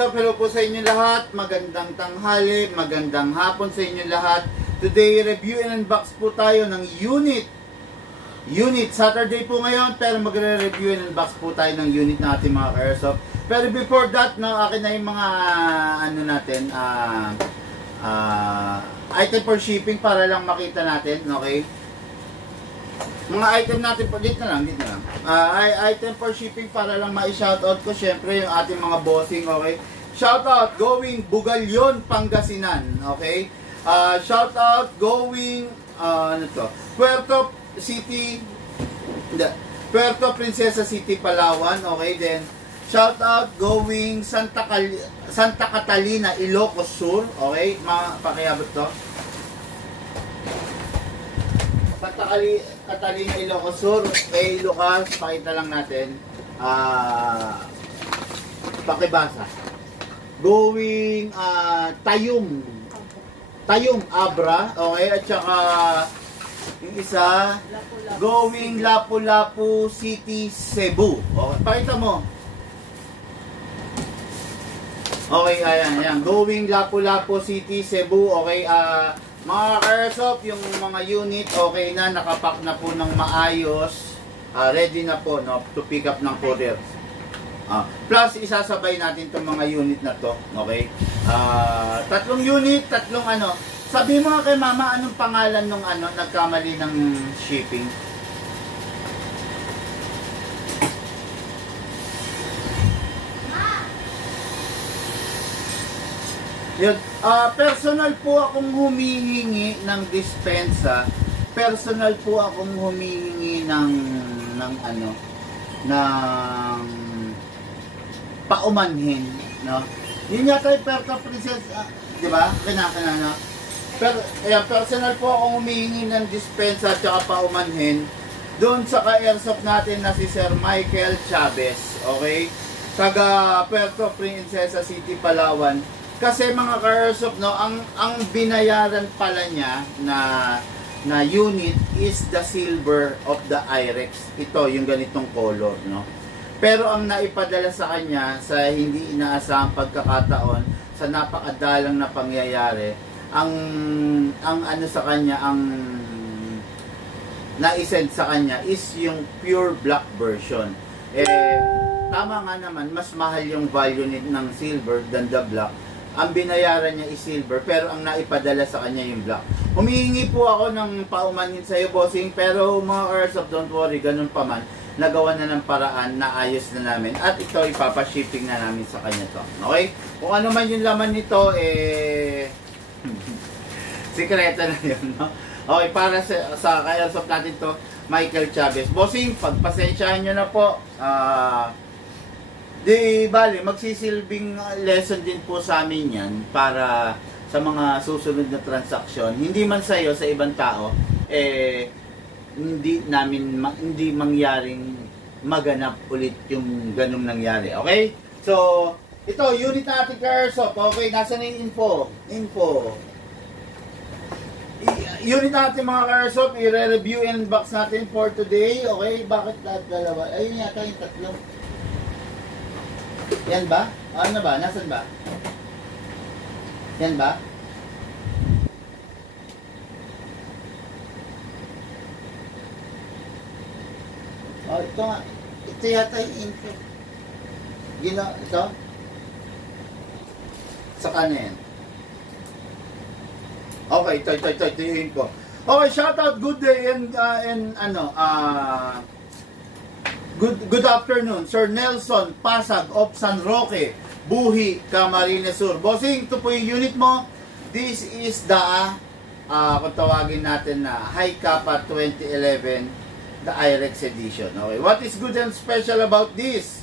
So, hello po sa inyo lahat, magandang tanghali, magandang hapon sa inyo lahat. Today, review and unbox po tayo ng unit. Saturday po ngayon, pero magre-review and unbox po tayo ng unit natin mga ka-airsoft. Pero before that, no, akin na yung mga item for shipping para lang makita natin, okay? Mga item natin po, dito na lang. Item for shipping para lang ma-shoutout ko, syempre, yung ating mga bossing, okay? Shoutout, going Bugalyon, Pangasinan, okay? Shoutout, going, Puerto Princesa City, Palawan, okay? Then, shoutout, going Santa Catalina, Ilocos Sur, okay? Pakiabot to. Santa Catalina, Ilocos Sur, kay Lucas, pakita lang natin, pakibasa. Going Tayum, Abra, okay, at saka yung isa, going Lapu-Lapu City, Cebu. Okay, pakita mo. Okay, ayan, going Lapu-Lapu City, Cebu, okay, mga ka-airsoft, yung mga unit, okay na, nakapack na po ng maayos, ready na po, no, to pick up ng courier. Plus, isasabay natin itong mga unit na to, okay? Tatlong unit, sabi mo nga kay mama, anong pangalan nung nagkamali ng shipping? Yun, personal po akong humihingi ng dispensa. Personal po akong humihingi ng paumanhin, no? Yun yata yung Puerto Princesa, di ba? Kinakana. Pero, personal po akong humihingi ng dispensa at saka paumanhin doon sa ka-airsoft natin na si Sir Michael Chavez, okay? Taga Puerto Princesa City, Palawan. Kasi mga ka-airsoft, no, ang binayaran pala niya na unit is the silver of the IREX. Ito, yung ganitong color, no? Pero ang naipadala sa kanya sa hindi inaasahang pagkakataon, sa napakadalang na pangyayari, ang sa kanya, ang naisend sa kanya is yung pure black version. Tama nga naman, mas mahal yung value ng silver than the black. Ang binayaran niya is silver, pero ang naipadala sa kanya yung black. Humihingi po ako ng paumanhin sa iyo, bossing, pero mga airsoft, don't worry, ganun pa man, nagawa na ng paraan, naayos na namin, at ito ipapashipping na namin sa kanya to. Okay? Kung ano man yung laman nito, sikreta na yun, no? Okay, para sa ka-airsoft natin to, Michael Chavez. Bossing, pagpasensyahan nyo na po, di bali, magsisilbing lesson din po sa amin yan para sa mga susunod na transaksyon. Hindi man sa iyo, sa ibang tao, hindi mangyaring maganap ulit yung ganung nangyari. Okay? So, ito, unit natin ka-airsoft. Okay, nasa na yung info. Unit natin mga ka-airsoft, i-review and unbox natin for today. Okay, bakit dalawa? Ayun yata yung tatlo. Yan ba? Ano ba? Nasaan ba? Yan ba? Oh, ito nga. Ito yata yung info. Ito? Sa kanin. Okay, ito yung info. Okay, shoutout, good day Good afternoon, Sir Nelson Pasag of San Roque, Buhi, Camarines Sur. Bossing, ito po yung unit mo. This is the, kung tawagin natin na High Kappa 2011, the IREX edition. Okay, what is good and special about this?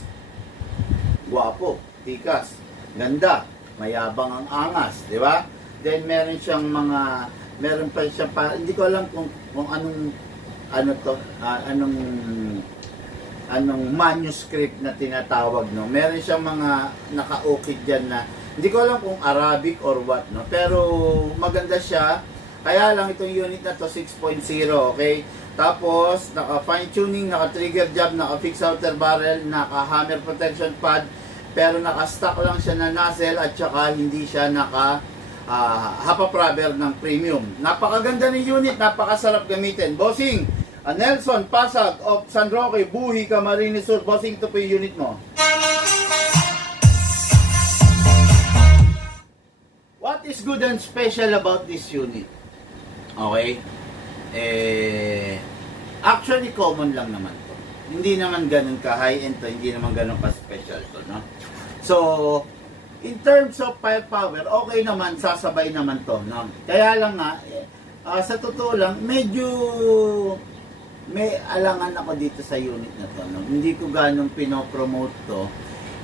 Guwapo, tikas, ganda, mayabang ang angas, di ba? Then meron pa siyang hindi ko alam kung anong manuscript na tinatawag, no? Meron siyang mga naka-ukit dyan na hindi ko alam kung Arabic or what, no? Pero maganda siya. Kaya lang itong unit na to 6.0, okay? Tapos naka fine tuning, naka trigger job, naka fixed outer barrel, naka hammer protection pad, pero naka-stock lang siya na nozzle at saka hindi siya naka half rubber ng premium. Napakaganda ng unit, napakasarap gamitin. Bossing, Nelson Pasag of San Roque, Buhi, Camarines Sur. Bossing, ito po yung unit mo. What is good and special about this unit? Okay? Actually, common lang naman to. Hindi naman ganun ka-high-end to, hindi naman ganun ka-special to, no? So, in terms of firepower, okay naman, sasabay naman to, no? Kaya lang nga, sa totoo lang, medyo may alangan ako dito sa unit na to, no? Hindi ko ganun pinopromote to.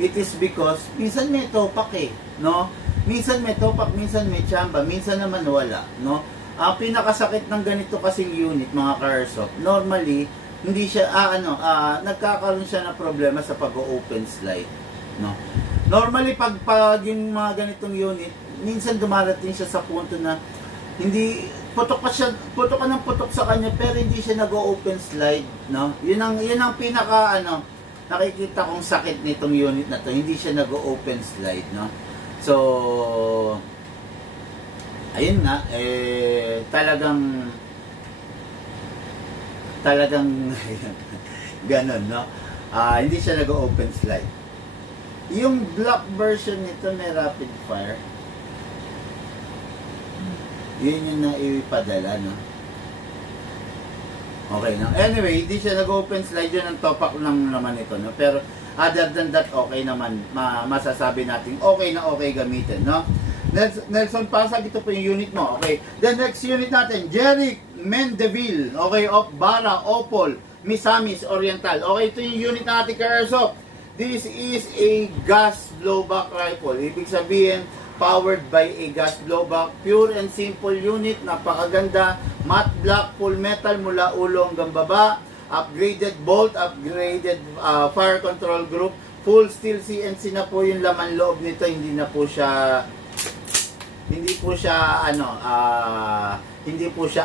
It is because, minsan may topak no? Minsan may topak, minsan may tsamba, minsan naman wala, no? Ang pinakasakit ng ganito kasing unit, mga ka-airsoft, normally, hindi siya, nagkakaroon siya ng problema sa pag-open slide, no? Normally, pag yung mga ganitong unit, minsan dumarating siya sa punto na hindi, putok ka ng putok sa kanya, pero hindi siya nag-open slide, no? Yun ang pinaka, nakikita kong sakit nitong unit na to, hindi siya nag-open slide, no? So, ayun nga, talagang ganon, no? Hindi siya nag-open slide. Yung black version nito may rapid fire. Yun yung naipadala, no? Okay, no? Anyway, hindi siya nag-open slide, yun ang topak lang naman ito, no? Pero other than that, okay naman. Masasabi natin okay na okay gamitin, no? Nelson Pasag, ito po yung unit mo. Okay. The next unit natin, Jeric Mendeville. Okay, of Bara, Opol, Misamis, Oriental. Okay, ito yung unit natin ka-airsoft. This is a gas blowback rifle. Ibig sabihin, powered by a gas blowback. Pure and simple unit. Napakaganda. Matte black, full metal mula ulo hanggang baba. Upgraded bolt, upgraded fire control group. Full steel CNC na po yung laman loob nito. Hindi po siya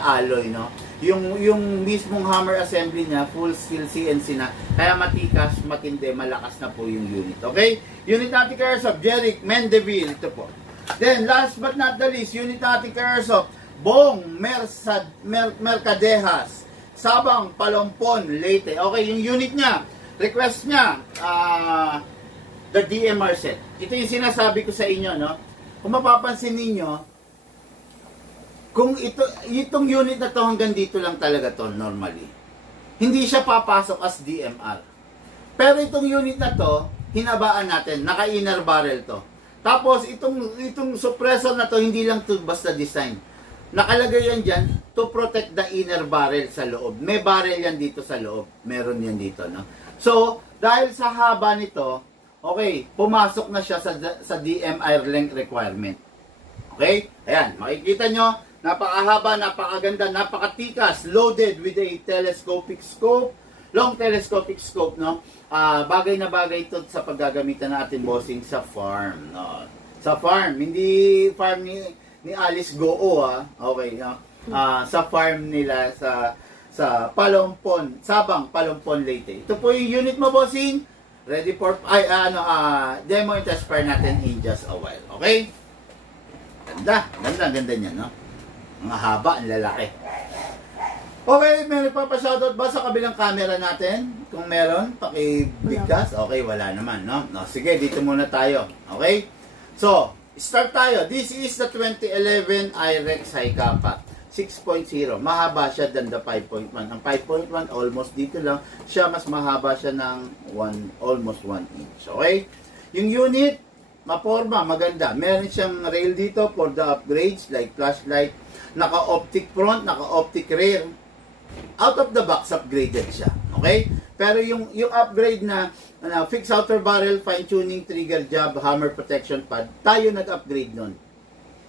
alloy, no? Yung mismong hammer assembly niya, full steel CNC na, kaya matikas, matindi, malakas na po yung unit. Okay? Unit natin ka-airsoft, Jeric Mendeville, ito po. Then, last but not the least, unit natin ka-airsoft, Bong Mercadejas, Sabang, Palompon, Leyte. Okay, yung unit niya, request niya, the DMR set. Ito yung sinasabi ko sa inyo, no? Kung mapapansin ninyo, kung itong unit na to hanggang dito lang talaga to normally. Hindi siya papasok as DMR. Pero itong unit na to, hinabaan natin, naka-inner barrel to. Tapos itong suppressor na to, hindi lang to basta design. Nakalagay yan dyan to protect the inner barrel sa loob. May barrel yan dito sa loob. Meron yan dito, no? So, dahil sa haba nito, okay, pumasok na siya sa DMR length requirement. Okay? Ayan, makikita nyo, napakahaba, napakaganda, napakatikas, loaded with a telescopic scope, long telescopic scope, no? Bagay na bagay ito sa paggagamitan natin, bossing, sa farm, no? Sa farm, hindi farm ni Alice Goo, okay, no? Sa farm nila, sa Palompon, Sabang, Palompon, Leyte. Ito po yung unit mo, bossing. Ready for, demo and test fire natin in just a while. Okay? Ganda niya, no? Ang haba, ang lalaki. Okay, may nagpapa-shoutout ba sa kabilang camera natin? Kung meron, pakibigkas. Okay, wala naman, no? No, sige, dito muna tayo. Okay? So, start tayo. This is the 2011 IREX High Kappa 6.0. Mahaba siya than the 5.1. Ang 5.1, almost dito lang. Siya, mas mahaba siya ng almost 1 inch. Okay? Yung unit, maporma, maganda. Meron siyang rail dito for the upgrades like flashlight, naka-optic front, naka-optic rear. Out of the box, upgraded siya. Okay? Pero yung upgrade na fixed outer barrel, fine-tuning, trigger job, hammer protection pad, tayo nag-upgrade nun.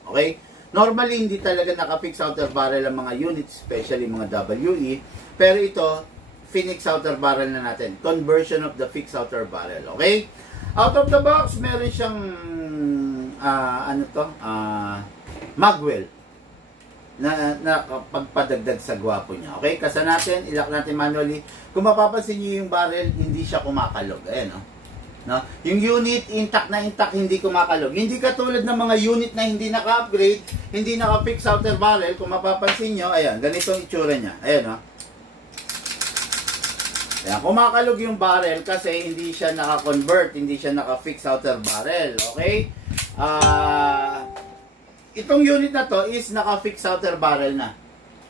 Okay? Normally, hindi talaga naka-fixed outer barrel ang mga units, especially mga WE. Pero ito, Phoenix outer barrel na natin. Conversion of the fixed outer barrel. Okay? Out of the box, meron siyang magwell na pagpadagdag sa gwapo niya. Okay? Kasa natin, ilak natin manually. Kung mapapansin niyo yung barrel, hindi siya kumakalog. Ayan, oh. No? Yung unit, intact na intact, hindi kumakalog. Hindi katulad ng mga unit na hindi naka-upgrade, hindi naka-fix outer barrel. Kung mapapansin nyo, ayan, ganito ang itsura niya. Ayan, no? Ayan, kumakalog yung barrel kasi hindi siya naka-convert, hindi siya naka-fix outer barrel. Okay? Itong unit na to is naka-fix outer barrel na.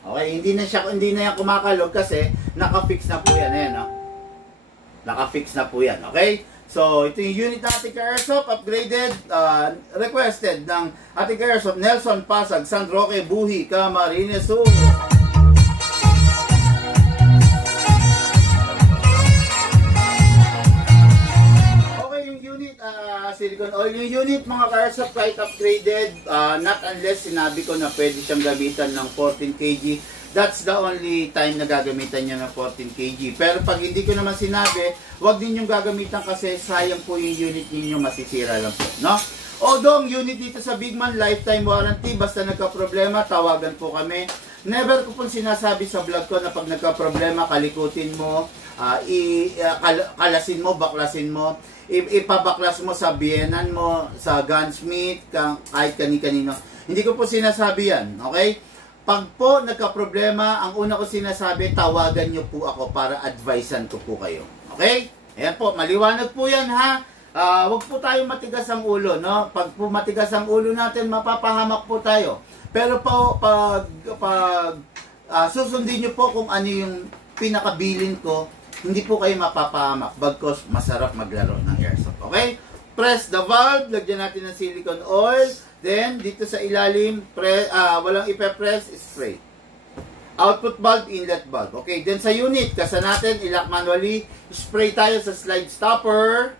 Okay? Hindi na yan kumakalog kasi naka-fix na po yan. Ayan, no? Naka-fix na po yan. Okay? So, ito yung unit na ating ka-airsoft, upgraded, requested ng ating ka-airsoft, Nelson Pasag, San Roque, Buhi, Camarines Sur. Okay, yung unit, silicone oil. Yung unit, mga ka-airsoft, kahit upgraded, not unless sinabi ko na pwede siyang gamitan ng 14 kg. That's the only time na gagamitan niya ng 14 kg. Pero pag hindi ko naman sinabi, huwag ninyong gagamitan kasi sayang po yung unit ninyo, masisira lang po, no? Although, ang unit dito sa Bigman, lifetime warranty, basta nagka-problema, tawagan po kami. Never ko pong sinasabi sa vlog ko na pag nagka-problema, kalikutin mo, kalasin mo, baklasin mo, ipabaklas mo sa biyenan mo, sa gunsmith, kahit kani-kanino. Hindi ko po sinasabi yan, okay? Pag po nagka-problema, ang una ko sinasabi, tawagan nyo po ako para advisean ko po kayo. Okay? Ayan po, maliwanag po yan ha. Huwag po tayong matigas ang ulo, no? Pag po matigas ang ulo natin, mapapahamak po tayo. Pero pag susundin nyo po kung ano yung pinakabilin ko, hindi po kayo mapapahamak. Bagkos masarap maglaro ng airsoft. Okay? Press the valve, lagyan natin ng silicone oil. Then, dito sa ilalim, walang ipe-press, spray. Output valve, inlet valve. Okay, then sa unit, kasa natin, ilock manually, spray tayo sa slide stopper.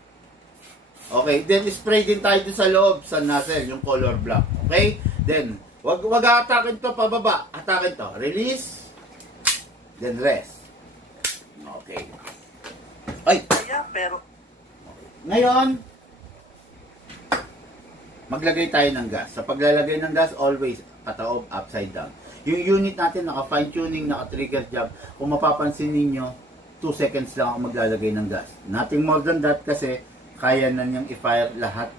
Okay, then spray din tayo dun sa loob, sa nozzle, yung color block. Okay, then, wag atakin to pababa. Atakin to. Release, then rest. Okay. Ay! Pero Ngayon, maglagay tayo ng gas. Sa paglalagay ng gas, always pataob, upside down. Yung unit natin, naka-fine tuning, naka-trigger jab. Kung mapapansin ninyo, 2 seconds lang ako maglalagay ng gas. Nothing more than that kasi kaya na niyang i-fire lahat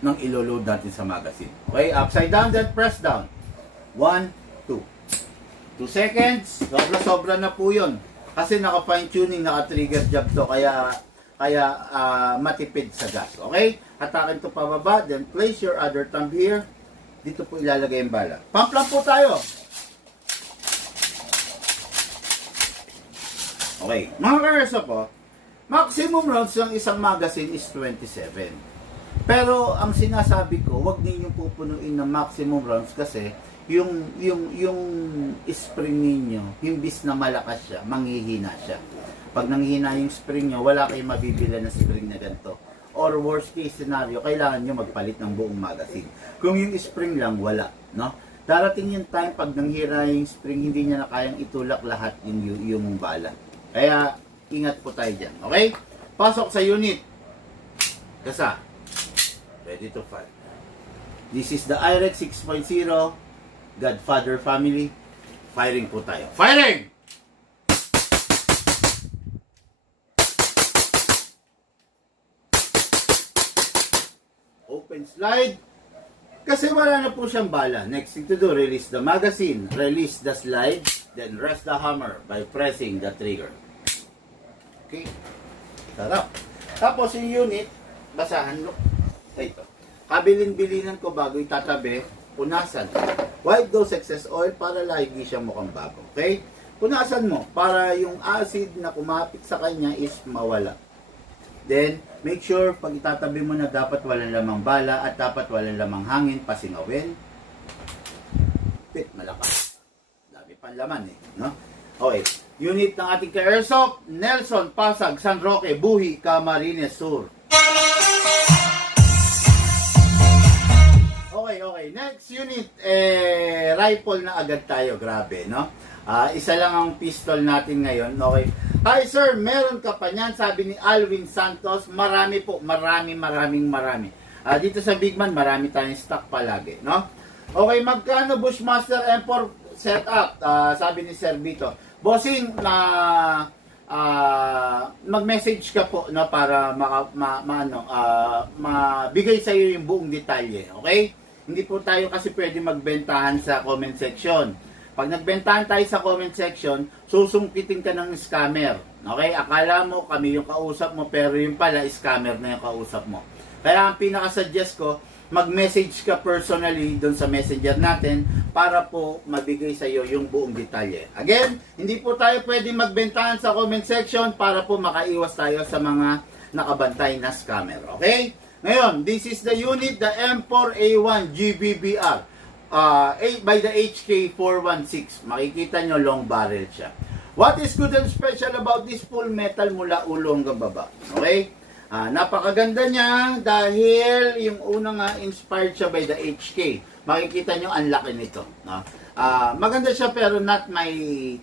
ng ilo-load natin sa magazine. Okay, upside down, then press down. 1, 2. 2 seconds, sobra-sobra na po yun. Kasi naka-fine tuning, naka-trigger jab to, kaya matipid sa gas. Okay? Hatakin to pababa, then place your other thumb here. Dito po ilalagay yung bala. Pump lang po tayo. Okay. Mga karesa po, maximum rounds ng isang magazine is 27. Pero ang sinasabi ko, huwag ninyong pupunuin ng maximum rounds kasi yung spring ninyo, imbis na malakas siya, manghihina siya. Pag nanghihina yung spring nyo, wala kayong mabibila ng spring na ganito. Or worst case scenario, kailangan nyo magpalit ng buong magazine. Kung yung spring lang, wala. No? Darating yung time, pag nanghira yung spring, hindi niya na kayang itulak lahat yung bala. Kaya, ingat po tayo dyan. Okay? Pasok sa unit. Kasa. Ready to fire. This is the IREX 6.0 Godfather family. Firing po tayo. Firing! Open slide. Kasi wala na po siyang bala. Next thing to do, release the magazine, release the slide, then rest the hammer by pressing the trigger. Okay. Sarap. Tapos yung unit, basahan lo. Ito. Kabilin-bilinan ko bago itatabi, punasan. Wipe those excess oil para lagi siya mukhang bago. Okay? Punasan mo para yung acid na kumapit sa kanya is mawala. Then, make sure pag itatabi mo na dapat walang lamang bala at dapat walang lamang hangin, pasingawin. Pit, malakas. Dami pang laman eh. No? Okay. Unit ng ating ka-airsoft, Nelson Pasag, San Roque, Buhi, Camarines Sur. Okay. Next unit, rifle na agad tayo. Grabe, no? Isa lang ang pistol natin ngayon. Okay. Hi sir, meron ka pa niyan? Sabi ni Alwin Santos. Marami po. Marami. Dito sa Bigman, marami tayong stock palagi, no? Okay, magkano Bushmaster M4 setup? Sabi ni Sir Vito. Bossing, mag-message ka po, no, para mabigay sa iyo yung buong detalye. Okay? Hindi po tayo kasi pwede magbentahan sa comment section. Pag nagbentahan tayo sa comment section, susungkitin ka ng scammer. Okay? Akala mo kami yung kausap mo, pero yung pala scammer na yung kausap mo. Kaya ang pinaka-suggest ko, mag-message ka personally doon sa messenger natin para po mabigay sa iyo yung buong detalye. Again, hindi po tayo pwede magbentahan sa comment section para po makaiwas tayo sa mga nakabantay na scammer. Okay? Ngayon, this is the unit, the M4A1 GBBR. By the HK416. Makikita nyo, long barrel siya. What is good and special about this full metal mula ulo hanggang baba? Okay? Napakaganda niya dahil yung una nga inspired siya by the HK. Makikita nyo, ang laki nito. No? Maganda siya pero not my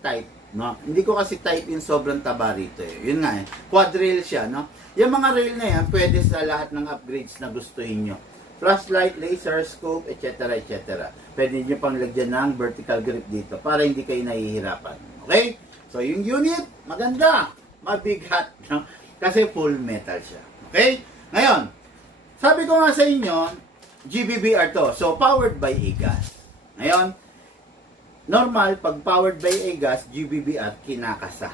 type. No? Hindi ko kasi type yung sobrang taba rito. Yun nga quad rail siya. No? Yung mga rail na yan, pwede sa lahat ng upgrades na gustuhin nyo. Flashlight, laser, scope, etc. etc. Pwede nyo pang lagyan ng vertical grip dito para hindi kayo nahihirapan. Okay? So, yung unit, maganda. Mabigat. No? Kasi full metal siya. Okay? Ngayon, sabi ko nga sa inyo, GBBR to. So, powered by AGAS. Ngayon, normal, pag powered by AGAS, GBBR, kinakasa.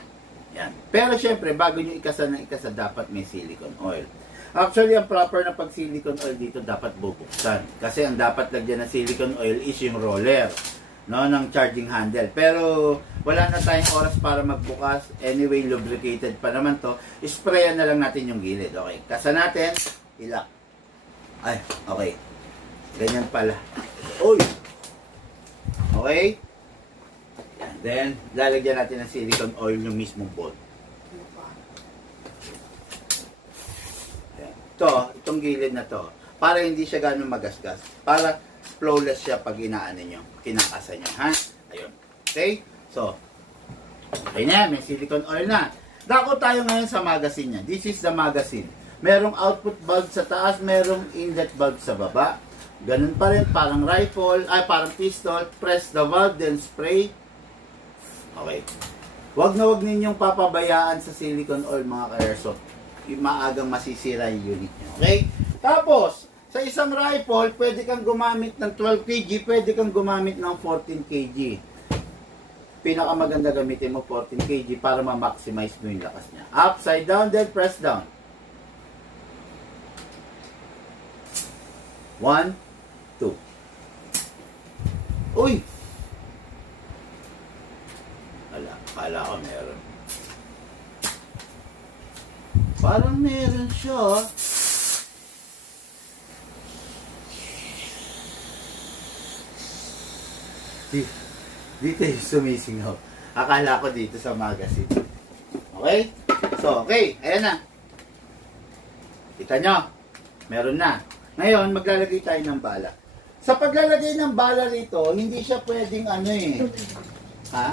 Yan. Pero syempre, bago nyo ikasa ng ikasa, dapat may silicone oil. Actually, ang proper na pag silicone oil dito dapat bubuksan. Kasi ang dapat lagyan ng silicone oil is yung roller, no, ng charging handle. Pero wala na tayong oras para magbukas. Anyway, lubricated pa naman to. Sprayan na lang natin yung gilid. Okay, kasa natin, ilak. Ay, okay. Ganyan pala. Uy! Okay? Yan. Then, lalagyan natin ng silicone oil yung mismong bolt. Itong gilid na to, para hindi siya ganun magasgas, para flawless siya pag inaano nyo, kinakasa nyo, ha? Ayun. Okay? So, okay na, may silicone oil na. Dako tayo ngayon sa magazine niya. This is the magazine. Merong output bulb sa taas, merong inlet bulb sa baba. Ganun pa rin, parang rifle, parang pistol. Press the valve, then spray. Okay. Wag ninyong papabayaan sa silicone oil, mga ka-airsoft. Maagang masisira yung unit nyo. Okay? Tapos, sa isang rifle, pwede kang gumamit ng 12 kg, pwede kang gumamit ng 14 kg. Pinakamaganda gamitin mo 14 kg para ma-maximize mo yung lakas niya. Upside down, then press down. 1, 2. Uy! Kala ko meron. Parang meron siya. Dito yung sumisingaw. Akala ko dito sa magazine. Okay? So, okay. Ayan na. Kita nyo. Meron na. Ngayon, maglalagay tayo ng bala. Sa paglalagay ng bala rito, hindi siya pwedeng ano eh. Ha?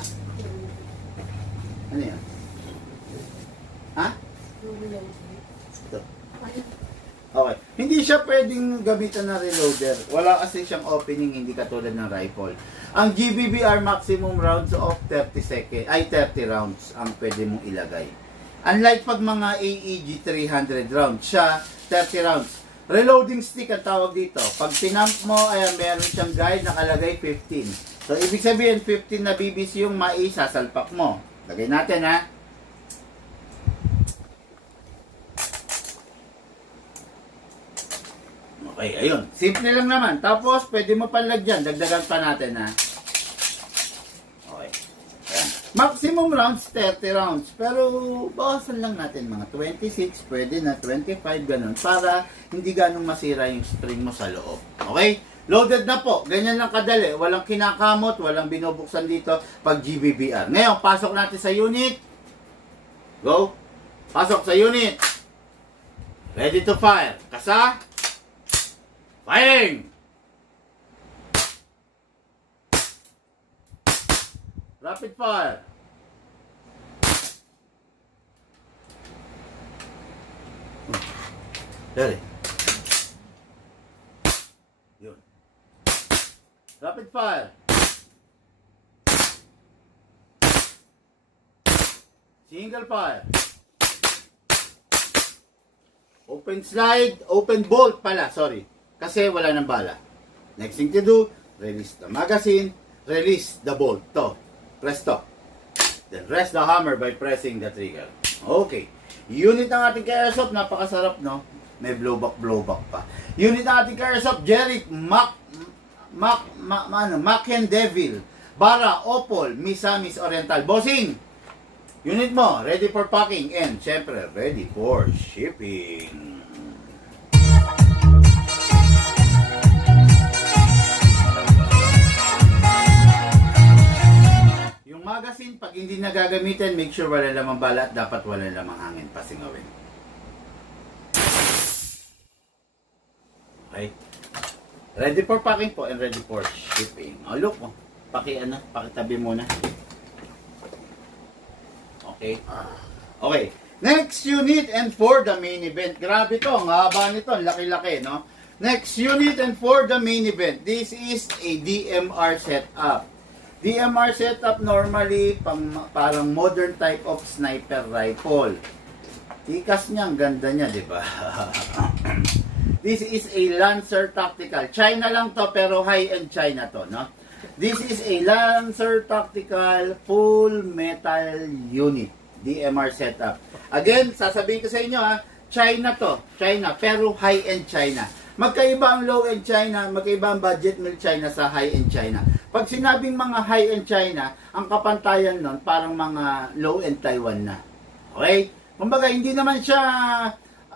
Ano yan? Ha? Ito. Okay. Hindi siya pwedeng gamitan ng reloader. Wala kasi siyang opening, hindi katulad ng rifle. Ang GBBR maximum rounds of 30 rounds ang pwede mong ilagay. Unlike pag mga AEG 300 rounds, siya 30 rounds. Reloading stick ang tawag dito. Pag pinamp mo, ayan, meron siyang guide nakalagay 15. So, ibig sabihin, 15 na BBC yung maisasalpak mo. Lagay natin, ha? Okay, ayun. Simple lang naman. Tapos, pwede mo panlagyan. Dagdagan pa natin, ha? Okay. Ayan. Maximum rounds, 30 rounds. Pero, bawasan lang natin mga 26, pwede na 25, ganun. Para hindi ganun masira yung spring mo sa loob. Okay? Loaded na po. Ganyan lang kadali. Walang kinakamot, walang binubuksan dito pag GBBR. Ngayon, pasok natin sa unit. Go. Pasok sa unit. Ready to fire. Kasa. Firing! Rapid fire. Dali. Yun. Rapid fire. Single fire. Open slide, open bolt pala, sorry. Kasi wala ng bala. Next thing to do, release the magazine, release the bolt. To. Press to. Then rest the hammer by pressing the trigger. Okay. Unit ng ating airsoft, napakasarap, no? May blowback pa. Unit ng ating airsoft, Jerick Macken Devil, Bara, Opol, Misamis Oriental. Bossing! Unit mo, ready for packing and syempre ready for shipping. Yung magazine, pag hindi nagagamitin, make sure wala lamang bala at dapat wala lamang hangin pasingawin. Okay. Ready for packing po and ready for shipping. Oh, look mo. Pakitabi muna. Okay. Okay. Next unit and for the main event. Grabe to, ang haba nito, laki-laki, no? Next unit and for the main event. This is a DMR setup. DMR setup normally parang modern type of sniper rifle. Tikas niya, ang ganda niya, di ba? This is a Lancer Tactical. China lang to pero high-end China to, no? This is a Lancer Tactical full metal unit. DMR setup. Again, sasabihin ko sa inyo ha, China to. China, pero high-end China. Magkaiba ang low-end China, magkaiba ang budget meal China sa high-end China. Pag sinabing mga high-end China, ang kapantayan nun parang mga low-end Taiwan na. Okay? Kumbaga, hindi naman siya,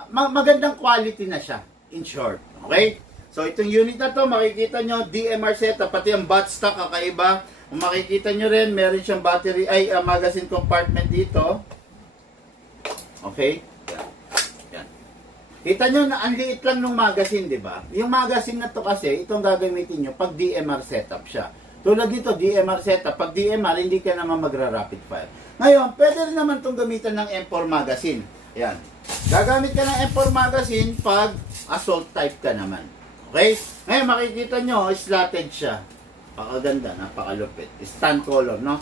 magandang quality na siya. In short. Okay? So, itong unit na to, makikita nyo, DMR setup, pati ang buttstock, kakaiba. Kung makikita nyo rin, meron siyang battery, magazine compartment dito. Okay? Yan. Kita nyo na ang liit lang ng magazine, di ba? Yung magazine na to kasi, itong gagamitin nyo pag DMR setup siya. Tulad dito, DMR setup. Pag DMR, hindi ka naman magra-rapid fire. Ngayon, pwede rin naman itong gamitan ng M4 magazine. Yan. Gagamit ka ng M4 magazine pag assault type ka naman. Okay? Ngayon, makikita nyo, slotted siya. Napakaganda, napakalupit. Stand color, no?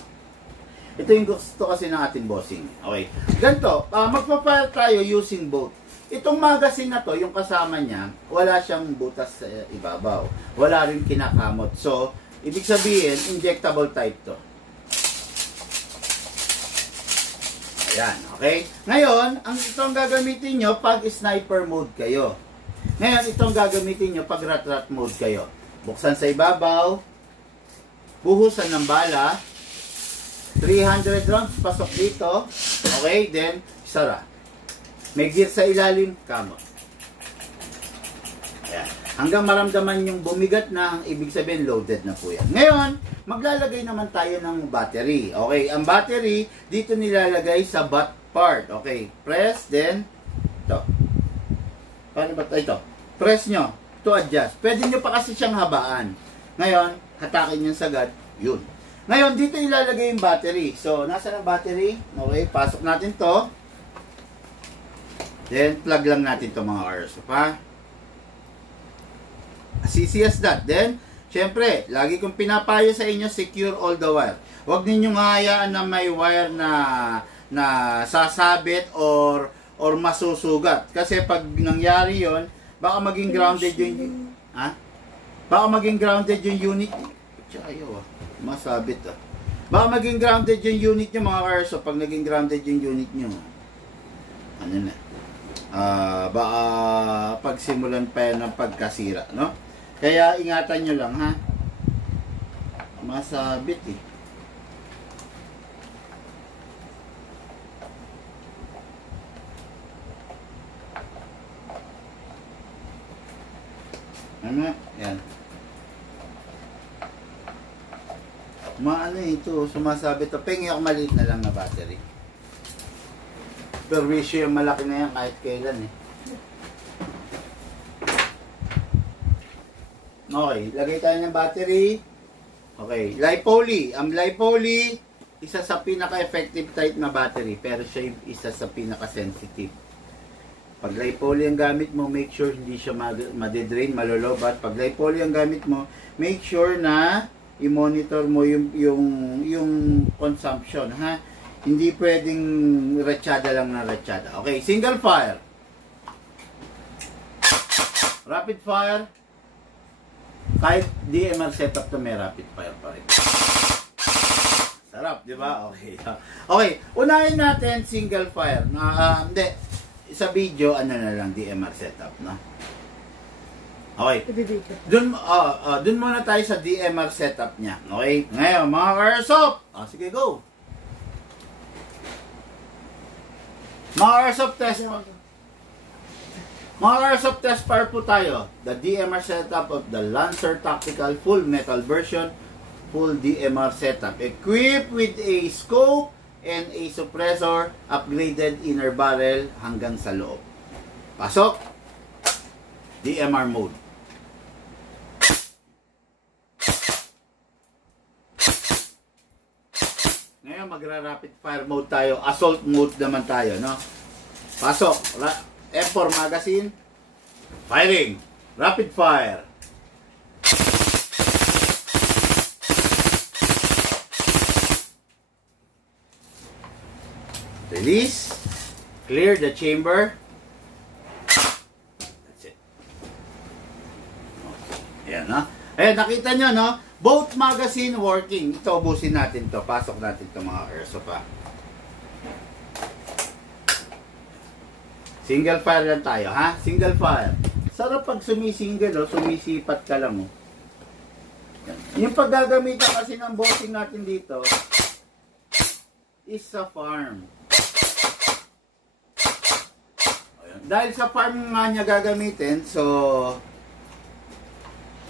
Ito yung gusto kasi ng ating bossing. Okay. Ganito, magpa-fire tayo using both. Itong magazine na to, yung kasama niya, wala siyang butas sa ibabaw. Wala rin kinakamot. So, ibig sabihin, injectable type to. Ayan, okay? Ngayon, itong gagamitin nyo pag sniper mode kayo. Ngayon, itong gagamitin nyo pag rat-rat mode kayo. Buksan sa ibabaw, buhusan ng bala, 300 rounds pasok dito, okay, then sara. May gear sa ilalim, kamot. Ayan. Hanggang maramdaman yung bumigat na, ang ibig sabihin loaded na po yan. Ngayon, maglalagay naman tayo ng battery. Okay, ang battery dito nilalagay sa butt part. Okay, press, then ito. Paano ba ito? Press nyo to adjust. Pwede nyo pa kasi siyang habaan. Ngayon, hatakin nyo sagad, yun. Ngayon, dito ilalagay yung battery. So, nasa ang battery? Okay, pasok natin to. Then, plug lang natin to mga airsoft, ha? As easy as that. Then, syempre, lagi kong pinapayo sa inyo, secure all the wire. Huwag ninyong hayaan na may wire na sasabit or masusugat. Kasi pag nangyari yon, baka maging grounded yung... Ha? Baka maging grounded yung unit. Ayaw masabit Baka maging grounded yung unit nyo mga airsoft. Pag naging grounded yung unit nyo, ano na? Baka pagsimulan pa yan ng pagkasira, no? Kaya ingatan nyo lang, ha? Masabit eh. Ano? Yan. Maano ito, sumasabit ito. Pengi ako maliit na lang na battery. Pero wisyo yung malaki na yan kahit kailan eh. Okay, lagay tayo ng battery. Okay, LiPoly. Ang LiPoly, isa sa pinaka-effective type na battery. Pero siya yung isa sa pinaka-sensitive. Pag LiPoly ang gamit mo, make sure hindi siya madedrain, malolobat. Pag LiPoly ang gamit mo, make sure na i-monitor mo yung consumption, ha? Hindi pwedeng ratsyada lang na ratsyada. Okay, single fire. Rapid fire. Kahit DMR setup to may rapid fire pa rin. Sarap, di ba? Okay. Okay, unahin natin single fire. Hindi. Sa video, ano na lang, DMR setup, no? Okay. Dun muna tayo sa DMR setup niya. Okay? Ngayon, mga ka-airsoft. Sige, go. Mga airsoft test. Mga airsoft test fire po tayo. The DMR setup of the Lancer Tactical Full Metal Version. Full DMR setup. Equipped with a scope and a suppressor. Upgraded inner barrel hanggang sa loob. Pasok. DMR mode. Ngayon magra-rapid fire mode tayo. Assault mode naman tayo, no? Pasok. M4 magazine. Firing. Rapid fire. Release. Clear the chamber. That's it. Okay. Ayan, no? Ayan, nakita nyo, no? Both magazine working. Ito, ubusin natin to. Pasok natin to mga airsoft, ha? Single fire lang tayo, ha? Single fire. Sarap pag sumisingle, oh. Sumisipat ka lang, oh. Yung paggagamitan kasi ng bossing natin dito is sa farm. Ayan. Dahil sa farm nga niya gagamitin, so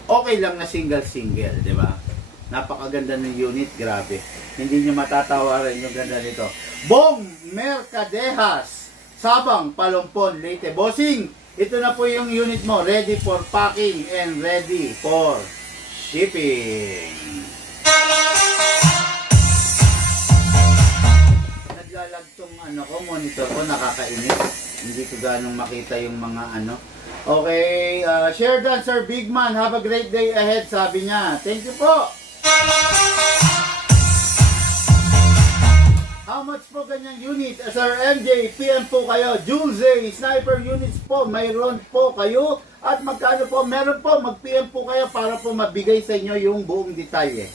okay lang na single-single, di ba? Napakaganda ng unit, grabe. Hindi nyo matatawaran yung ganda nito. Bong Mercadejas, Sabang, Palompon, Leyte. Bossing, ito na po yung unit mo. Ready for packing and ready for shipping. Naglalag tong monitor ko, nakakainis. Hindi ko ganong makita yung mga Okay, share done, Sir Bigman. Have a great day ahead, sabi niya. Thank you po. How much po ganyang unit? Sir MJ, PM po kayo. Julze, sniper units po. Mayroon po kayo. At magkano po? Meron po. Mag-PM po kayo para po mabigay sa inyo yung buong detalye.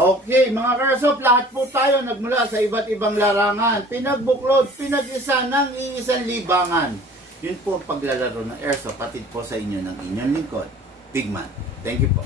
Okay, mga ka-airsoft, lahat po tayo nagmula sa iba't ibang larangan. Pinagbuklod, pinag-isa ng iisang libangan. Yun po ang paglalaro ng airsoft, patid po sa inyo ng inyong lingkod, Bigman. Thank you po.